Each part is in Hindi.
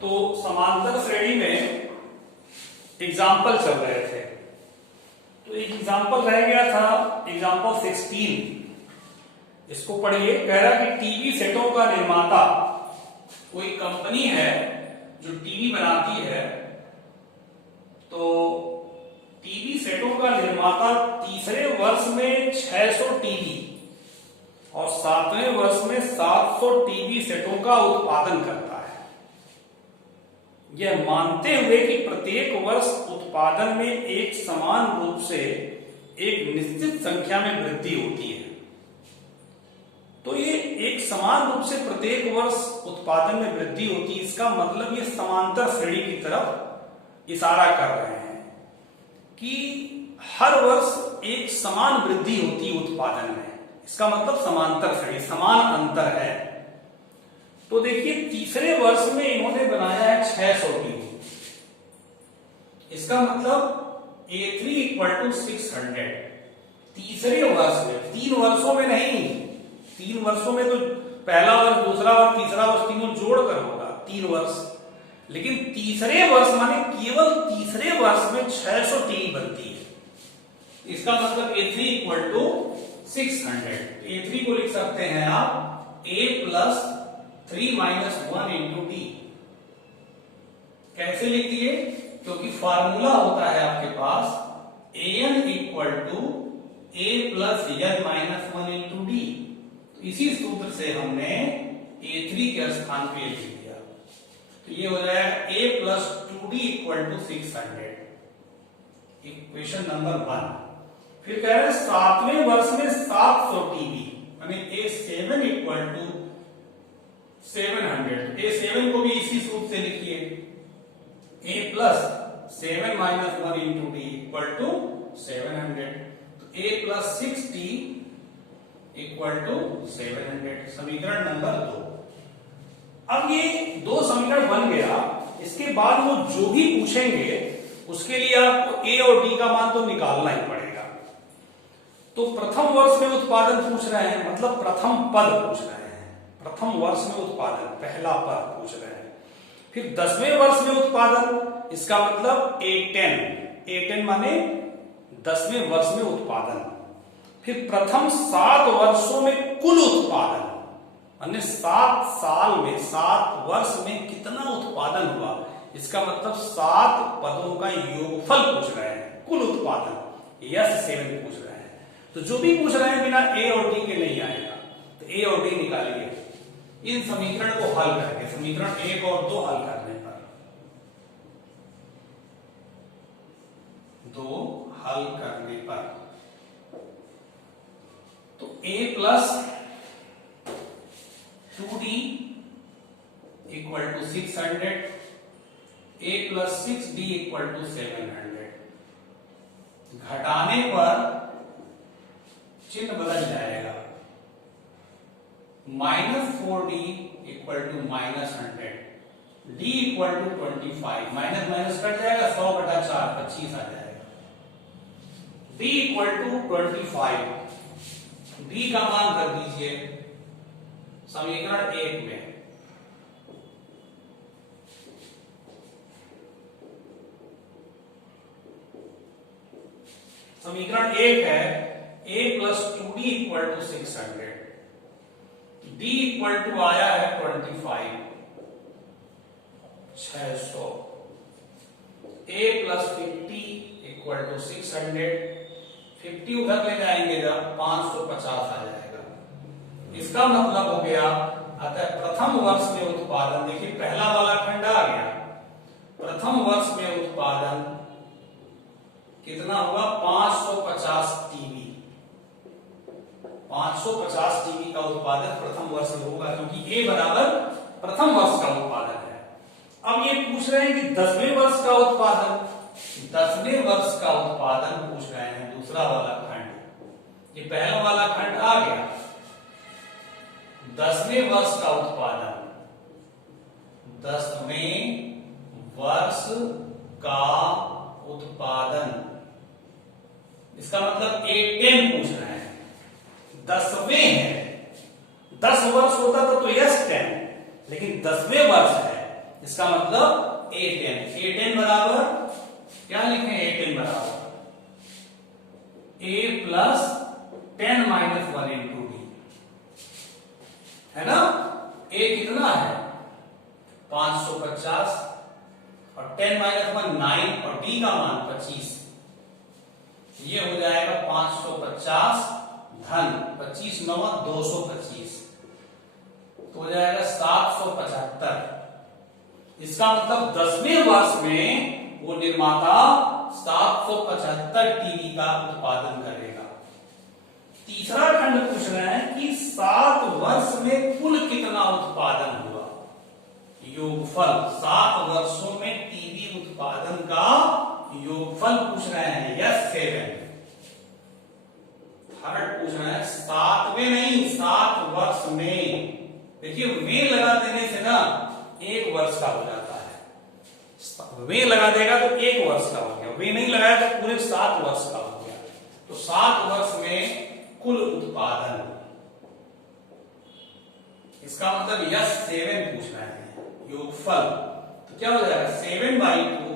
तो समांतर श्रेणी में एग्जाम्पल चल रहे थे, तो एक एग्जाम्पल रह गया था एग्जाम्पल 16। इसको पढ़िए। कह रहा कि टीवी सेटों का निर्माता कोई कंपनी है जो टीवी बनाती है, तो टीवी सेटों का निर्माता तीसरे वर्ष में 600 टीवी और 7वें वर्ष में 700 टीवी सेटों का उत्पादन करता है, यह मानते हुए कि प्रत्येक वर्ष उत्पादन में एक समान रूप से एक निश्चित संख्या में वृद्धि होती है। तो ये एक समान रूप से प्रत्येक वर्ष उत्पादन में वृद्धि होती है, इसका मतलब ये समांतर श्रेणी की तरफ इशारा कर रहे हैं कि हर वर्ष एक समान वृद्धि होती है उत्पादन में। इसका मतलब समांतर श्रेणी, समान अंतर है। तो देखिए तीसरे वर्ष में इन्होंने बनाया है 600 टीवी, इसका मतलब A3 = 600। तीसरे वर्ष में, 3 वर्षों में नहीं, 3 वर्षों में तो पहला वर्ष, दूसरा वर्ष, तीसरा वर्ष तीनों जोड़कर होगा 3 वर्ष, लेकिन तीसरे वर्ष माने केवल तीसरे वर्ष में 600 टीवी बनती है। इसका मतलब A3 = 600। A3 को लिख सकते हैं आप A + 3 - 1 × D। कैसे लिख दिए? क्योंकि फार्मूला होता है आपके पास AN = A + N - 1 × D। तो इसी सूत्र से हमने A3 के स्थान पे लिख दिया, तो ये हो जाएगा A + 2D = 600। Equation number 1। फिर कह रहे हैं 7वें वर्ष में 700 टीवी, यानी A7 = 700। A7 को भी इसी सूत्र से लिखिए, A + 7 - 1 × D = 700। तो A + 6D = 700। समीकरण नंबर 2। अब ये 2 समीकरण बन गया। इसके बाद वो जो भी पूछेंगे उसके लिए आपको A और D का मान तो निकालना ही पड़ेगा। तो प्रथम वर्ष में उत्पादन पूछ रहे हैं, मतलब प्रथम पद पूछ रहे हैं, प्रथम वर्ष में उत्पादन पहला पद पूछ रहे हैं। फिर 10वें वर्ष में उत्पादन, इसका मतलब A10 माने 10वें वर्ष में उत्पादन। फिर प्रथम 7 वर्षों में कुल उत्पादन, माने 7 साल में, 7 वर्ष में कितना उत्पादन हुआ, इसका मतलब 7 पदों का योगफल पूछ रहे हैं, कुल उत्पादन। S7 पूछ रहे हैं। तो जो भी पूछ रहे हैं बिना A और D के नहीं आएगा, तो A और D निकालिए इन समीकरण को हल करके, समीकरण 1 और 2 हल करने पर, 2 हल करने पर, तो A + 2D = 600, A + 6D = 700। घटाने पर चिन्ह बदल जाएगा, -4D = -100, D = 25, minus minus cut जाएगा, 100/4 25 आ जाएगा। D = 25, D का मान कर दीजिए समीकरण 1 में। समीकरण 1 है A + 2D = 600, D = आया है 25, 600, A + 50 = 600, 50 उधर ले जाएंगे जब 550 आ जाएगा। इसका मतलब हो गया, अतः प्रथम वर्ष में उत्पादन, देखिए पहला वाला खंड आ गया, प्रथम वर्ष में उत्पादन कितना होगा? 550 टीवी। 550 टीवी का उत्पादन प्रथम वर्ष में होगा, क्योंकि A बराबर प्रथम वर्ष का उत्पादन है। अब ये पूछ रहे हैं कि 10वें वर्ष का उत्पादन, 10वें वर्ष का उत्पादन पूछ रहे हैं, दूसरा वाला खंड। ये पहला वाला खंड आ गया, 10वें वर्ष का उत्पादन, 10वें वर्ष का उत्पादन, इसका मतलब A10 पूछ रहे हैं, 10वें है। 10 वर्ष होता तो S10, लेकिन 10वें वर्ष है, इसका मतलब A10। A10 बराबर क्या लिखें? A10 बराबर A plus 10 minus 1 into D, है ना। A कितना है? 550 और 10 माइनस 1 9 और डी का मान 25। ये हो जाएगा 550 धन 25 9 225, तो हो जाएगा 775। इसका मतलब 10वें वर्ष में वो निर्माता 775 टीवी का उत्पादन करेगा। तीसरा खंड पूछ रहे हैं कि 7 वर्ष में कुल कितना उत्पादन हुआ, योगफल। 7 वर्षों में टीवी उत्पादन का योगफल पूछ रहे हैं। यस 7 थर्ड पूछ रहे हैं 7वें नहीं 7 वर्ष में। देखिए में लगा देने से ना 1 वर्ष का हो जाता है। वे लगा देगा तो 1 वर्ष का हो गया, वे नहीं लगाया तो पूरे 7 वर्ष का हो गया। तो 7 वर्ष में कुल उत्पादन, इसका मतलब यस 7 पूछ रहे हैं योगफल। तो क्या हो जाएगा 7/2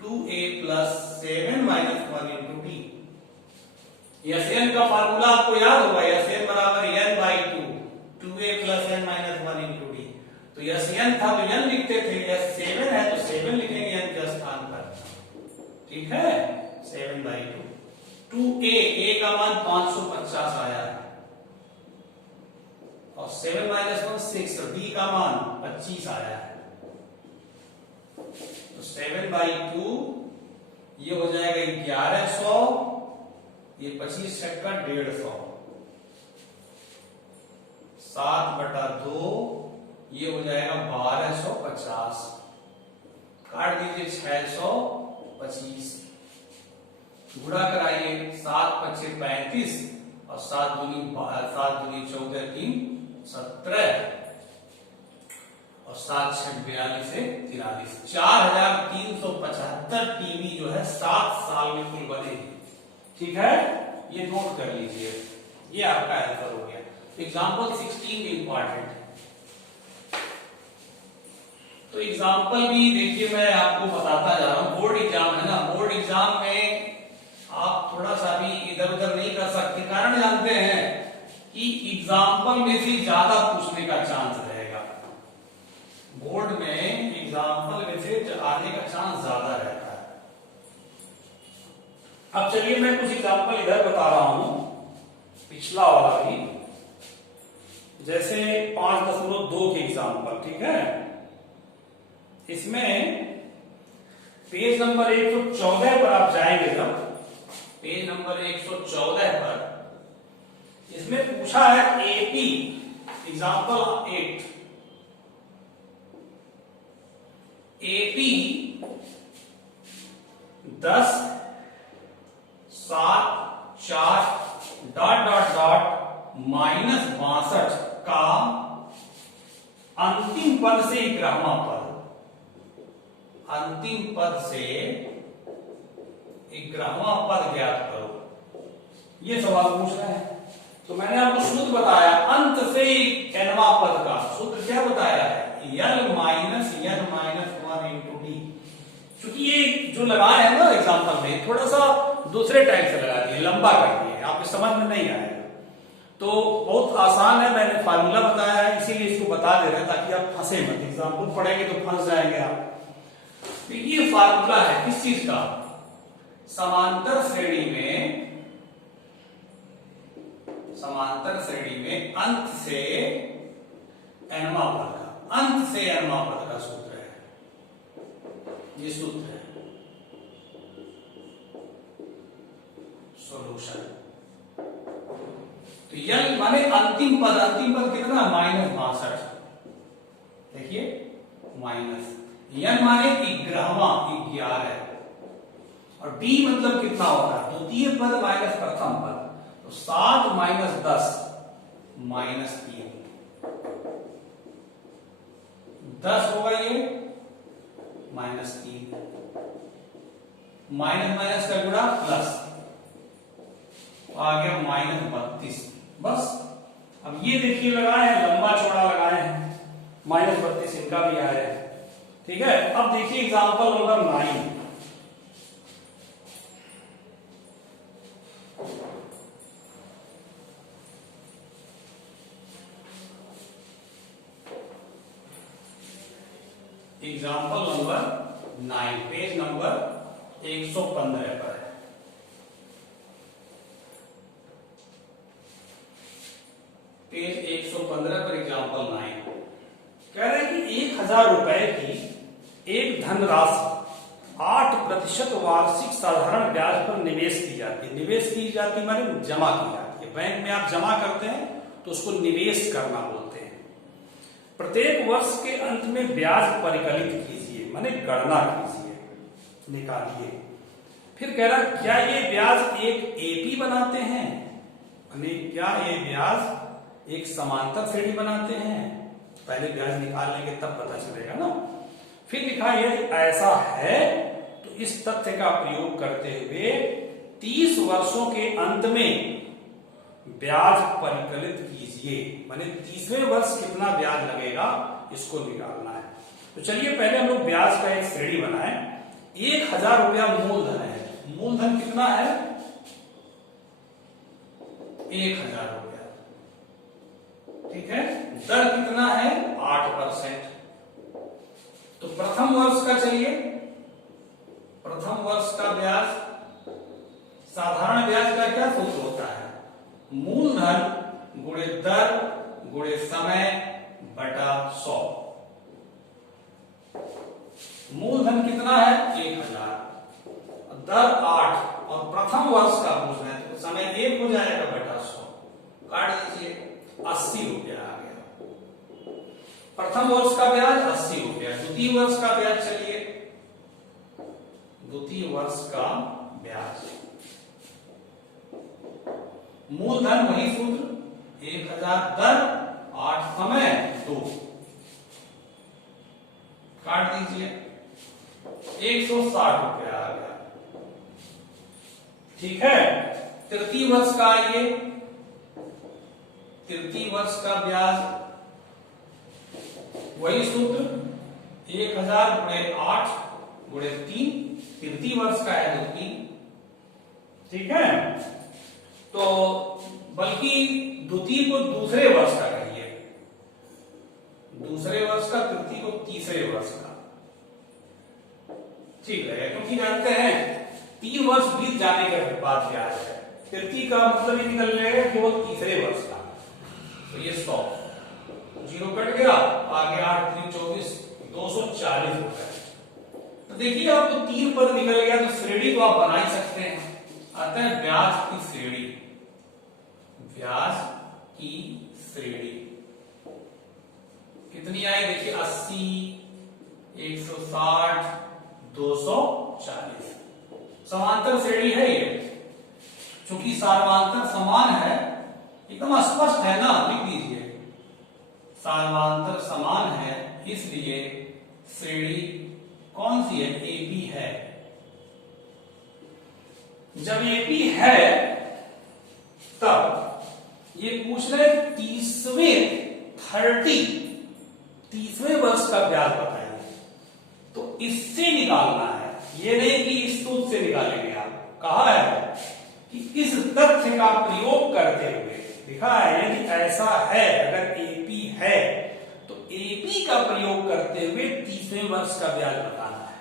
2a plus 7 minus 1 into D. Sn का फार्मूला आपको याद होगा, Sn बराबर n/2 2a plus n minus 1 into d. तो Sn था तो n लिखते थे, S7 है तो 7 लिखेंगे n के स्थान पर, ठीक है। 7/2 2a का मान 550 आया है और 7 माइनस 1 6 और d का मान 25 आया है। तो 7/2 ये हो जाएगा 1100, ये 25 छक्का 150, 7/2 ये हो जाएगा 1250, काट दीजिए 625, गुणा कराइए 7 पच्चे 35 और 7 दूनी 14 3 17 और 7 6 42 से 43, 4375 टीवी जो है 7 साल में कुल बनेगी, ठीक है। ये नोट कर लीजिए, ये आपका आंसर हो गया। एग्जाम्पल 16 इंपॉर्टेंट है। तो एग्जाम्पल भी देखिए मैं आपको बताता जा रहा हूं, बोर्ड एग्जाम है ना, बोर्ड एग्जाम में आप थोड़ा सा भी इधर उधर नहीं कर सकते, कारण जानते हैं कि एग्जाम्पल में से ज्यादा पूछने का चांस रहेगा। बोर्ड में एग्जाम्पल में से आने का चांस ज्यादा रहता है। अब चलिए मैं कुछ एग्जाम्पल इधर बता रहा हूं, पिछला वाला भी, जैसे 5.2 के एग्जाम्पल, ठीक है। इसमें पेज नंबर 114 पर आप जाएंगे, जब पेज नंबर 114 पर इसमें पूछा है एपी एग्जाम्पल 8, एपी 10 7 4 -62 का अंतिम पद से 11वां पद, अंतिम पद से 11वां पद ज्ञात करो, ये सवाल पूछ रहे हैं। तो मैंने आपको सूत्र बताया, अंत से nवां पद का सूत्र क्या बताया है, n minus n minus 1 into D. क्योंकि ये जो लगाए हैं ना एग्जाम्पल में, थोड़ा सा दूसरे टाइप से लगा दिए, लंबा कर दिए, आपको समझ में नहीं आएगा। तो बहुत आसान है, मैंने फार्मूला बताया है, इसीलिए इसको बता दे रहे हैं ताकि आप फंसे मत। एग्जाम्पल पढ़ेंगे तो फंस जाएंगे आप। तो ये फार्मूला है किस चीज का, समांतर श्रेणी में, समांतर श्रेणी में अंत से nवां पद का, अंत से nवां पद का सूत्र है, ये सूत्र है। सॉल्यूशन तो यह माने अंतिम पद, अंतिम पद कितना -62, देखिए माइनस, n माने 11वां 11, और d मतलब कितना होगा, द्वितीय पद माइनस प्रथम पद, तो 7 माइनस 10 -3, 10 होगा ये -3, माइनस माइनस का गुणा प्लस, आ गया -32। बस अब ये देखिए लगाए हैं, लंबा चौड़ा लगाए हैं, -32 इनका भी आया है, ठीक है, अब देखिए example number 9। Example number 9 page number 115 पर है। पेज 115 पर एग्जाम्पल 9 कह रहे हैं कि 1000 रुपए की एक धनराशि 8% वार्षिक साधारण ब्याज पर निवेश की जाती है। निवेश की जाती माने जमा की जाती है। बैंक में आप जमा करते हैं तो उसको निवेश करना बोलते हैं। प्रत्येक वर्ष के अंत में ब्याज परिकलित कीजिए, माने गणना कीजिए, निकालिए। फिर कह रहा क्या ये ब्याज एक एपी बनाते हैं, माने क्या ये ब्याज एक समांतर श्रेणी बनाते हैं। पहले ब्याज निकाल लेंगे तब पता चलेगा ना। फिर लिखा यदि ऐसा है तो इस तथ्य का प्रयोग करते हुए 30 वर्षों के अंत में ब्याज परिकलित कीजिए, माने 30वें वर्ष कितना ब्याज लगेगा इसको निकालना है। तो चलिए पहले हम लोग ब्याज का एक श्रेणी बनाएं। 1000 रुपया मूलधन है। मूलधन कितना है? 1000 रुपया। ठीक है, दर कितना है? 8%। तो प्रथम वर्ष का चलिए, प्रथम वर्ष का ब्याज, साधारण ब्याज का क्या सूत्र होता है? मूलधन गुणे दर गुणे समय बटा 100। मूलधन कितना है? 1000, दर 8 और प्रथम वर्ष का पूछना है तो समय 1 हो जाएगा बटा 100। काट दीजिए, 80 रुपया आ गया। प्रथम वर्ष का ब्याज 80 रुपया। द्वितीय वर्ष का ब्याज चलिए, द्वितीय वर्ष का ब्याज, मूलधन वही सूत्र 1000, दर 8, समय 2। काट दीजिए, 160 रुपया आ गया। ठीक है, तृतीय वर्ष का आइए, तृतीय वर्ष का ब्याज वही सूत्र 1000 गुणे 8 गुणे 3। तृतीय वर्ष का है तो 3। ठीक है, तो बल्कि द्वितीय को दूसरे वर्ष का कहिए, दूसरे वर्ष का, तृतीय को तीसरे वर्ष का। ठीक है, क्योंकि जानते हैं 3 वर्ष बीत जाने के बाद ब्याज है। तृतीय का मतलब ये निकल जाएगा केवल तीसरे वर्ष का। तो ये 100, 0 कट गया, आगे 8 3 24, 240 रुपए। तो देखिए आपको 3 पद निकल गया, तो श्रेणी तो आप बना ही सकते हैं। आता है ब्याज की श्रेणी, ब्याज की श्रेणी कितनी आई? देखिए 80, 160, 240। समांतर श्रेणी है ये, चूंकि सार्वमांतर समान है, एकदम स्पष्ट है ना, लिख दीजिए सार्वमांतर समान है, इसलिए श्रेणी कौन सी है? एपी है। जब एपी है तब ये पूछ रहे 30वें वर्ष का ब्याज बताइए, तो इससे निकालना है, ये नहीं कि इस सूत्र से निकालेंगे आप। कहा है कि इस तथ्य का प्रयोग करते हुए, लिखा है यदि ऐसा है, अगर एपी है तो एपी का प्रयोग करते हुए 30वें वर्ष का ब्याज बताना है।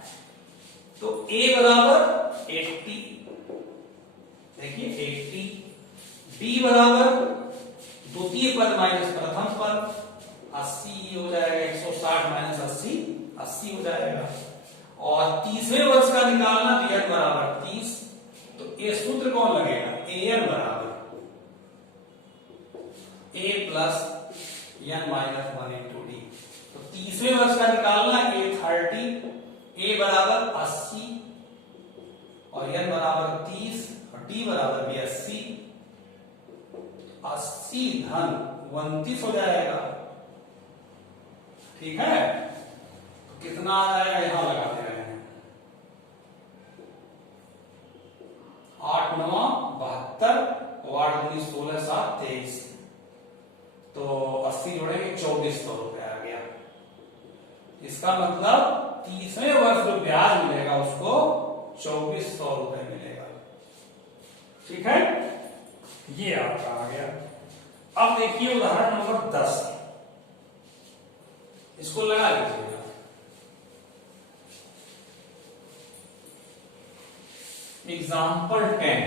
तो ए बराबर 80, देखिए 80, बी बराबर द्वितीय पद माइनस प्रथम पद 80 हो जाएगा, 160 माइनस 80, 80 हो जाएगा। और तीसरे वर्ष का निकालना तो एन बराबर 30, तो ये सूत्र कौन लगेगा? एन बराबर a plus n minus 1 into d. तो तीसरे वर्ष का निकालना ए 30, ए बराबर 80 और एन बराबर 30 और डी बराबर भी 80। 80 धन 29 हो जाएगा। ठीक है, तो कितना आ जाएगा? यहां लगाते रहे हैं, 8 9 72 और 8 19 16 7 23, तो 80 जोड़ेंगे 2400 रुपए आ गया। इसका मतलब 30वें वर्ष जो ब्याज मिलेगा उसको 2400 रुपए मिलेगा। ठीक है, ये आपका आ गया। अब देखिए उदाहरण नंबर 10, इसको लगा लीजिएगा। एग्जाम्पल 10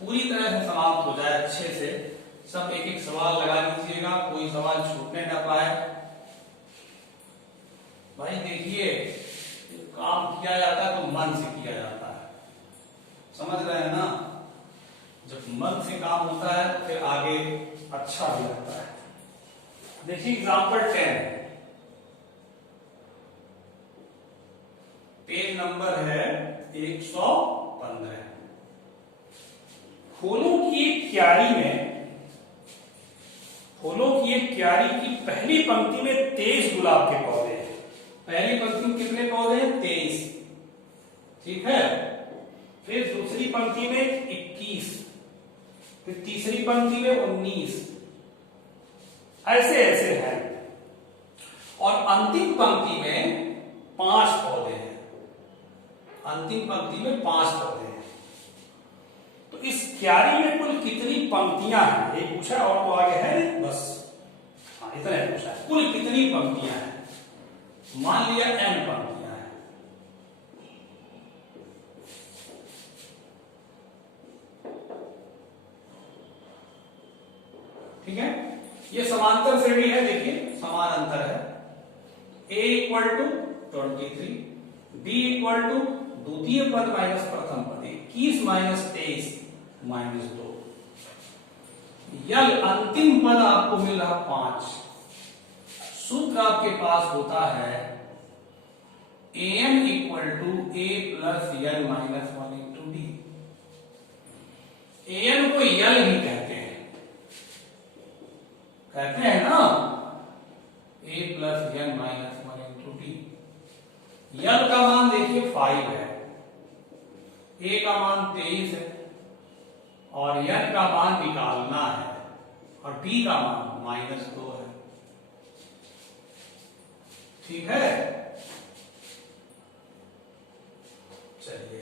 पूरी तरह से समाप्त हो जाए अच्छे से, सब एक एक सवाल लगा लीजिएगा, कोई सवाल छूटने ना पाए। भाई देखिए, काम किया जाता है तो मन से किया जाता है, समझ रहे हैं ना? जब मन से काम होता है तो फिर आगे अच्छा भी लगता है। देखिए एग्जाम्पल 10, पेज नंबर है 115। फूलों की एक क्यारी की पहली पंक्ति में 23 गुलाब के पौधे हैं। पहली पंक्ति में कितने पौधे हैं? 23। ठीक है, फिर दूसरी पंक्ति में 21, फिर तीसरी पंक्ति में 19, ऐसे ऐसे है, और अंतिम पंक्ति में 5 पौधे हैं। अंतिम पंक्ति में 5 पौधे हैं। तो इस क्यारी में कुल कितनी पंक्तियां हैं ये पूछा, और तो आगे है बस, हाँ इतना पूछा है, कुल कितनी पंक्तियां हैं। मान लिया n पंक्तियां हैं। ठीक है, ये समांतर श्रेणी है, देखिए समान अंतर है। a equal to 23, b equal to द्वितीय पद माइनस प्रथम पद 21 माइनस 23 माइनस 2, यल अंतिम पद आपको मिला 5। सूत्र आपके पास होता है an equal to a plus l minus 1 into d. an को यल ही कहते हैं ना, a plus l minus 1 into d. L का मान देखिए 5 है, a का मान 23 है, और n का मान निकालना है, और d का मान -2 है। ठीक है, चलिए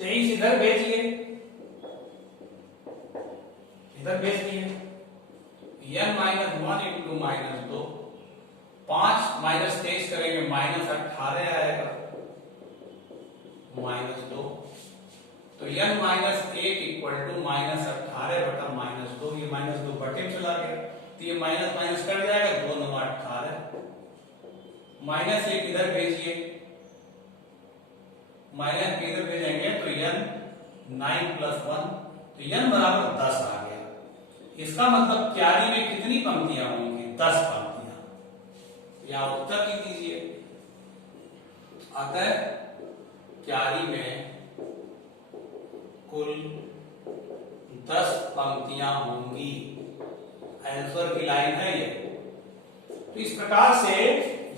23 इधर भेजिए, इधर भेज दिए, n -1 इंटू -2, 5 माइनस 23 करेंगे -18 आएगा, -2, तो n -1 इक्वल टू -18 बटा -2, ये -2 बटे में चला गया, तो ये माइनस माइनस कट जाएगा, 2 9 18, -1 इधर भेजिए, -1 इधर भेजेंगे तो n 9 + 1, तो n बराबर 10 आ गया। इसका मतलब क्यारी में कितनी पंक्तियां होंगी? 10 पंक्तियां। या उत्तर की दीजिए, अतः क्यारी में कुल 10 पंक्तियां होंगी। आंसर की लाइन है ये। तो इस प्रकार से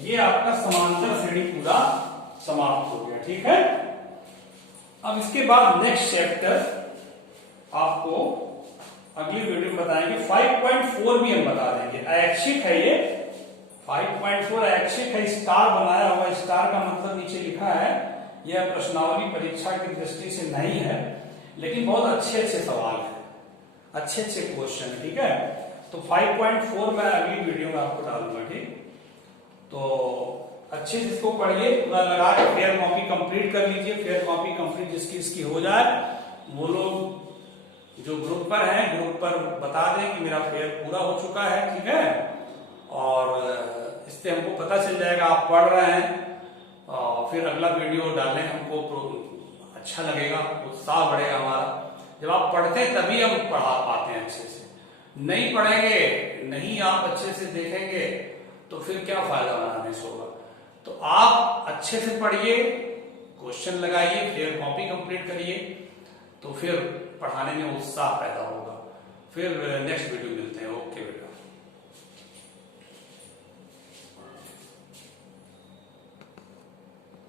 ये आपका समांतर श्रेणी पूरा समाप्त हो गया। ठीक है, अब इसके बाद नेक्स्ट चैप्टर आपको अगली वीडियो में बताएंगे। 5.4 भी हम बता देंगे। ऐच्छिक है ये 5.4 ऐच्छिक है, स्टार बनाया हुआ, स्टार का मतलब नीचे लिखा है। यह प्रश्नावली परीक्षा की दृष्टि से नहीं है, लेकिन बहुत अच्छे अच्छे सवाल है, अच्छे अच्छे क्वेश्चन। ठीक है, तो 5.4 मैं अगली वीडियो में आपको डालूंगा। ठीक, तो अच्छे से इसको पढ़िए, पूरा लगा के फेयर कॉपी कंप्लीट कर लीजिए। फेयर कॉपी कंप्लीट जिसकी इसकी हो जाए, वो लोग जो ग्रुप पर हैं, ग्रुप पर बता दें कि मेरा फेयर पूरा हो चुका है। ठीक है, और इससे हमको पता चल जाएगा आप पढ़ रहे हैं, और फिर अगला वीडियो डालने हमको अच्छा लगेगा, उत्साह बढ़ेगा हमारा। जब आप पढ़ते हैं तभी हम पढ़ा पाते हैं अच्छे से। नहीं पढ़ेंगे, नहीं आप अच्छे से देखेंगे तो फिर क्या फायदा बनाने से होगा। तो आप अच्छे से पढ़िए, क्वेश्चन लगाइए, फिर कॉपी कंप्लीट करिए, तो फिर पढ़ाने में उत्साह पैदा होगा। फिर नेक्स्ट वीडियो मिलते हैं। ओके बेटा।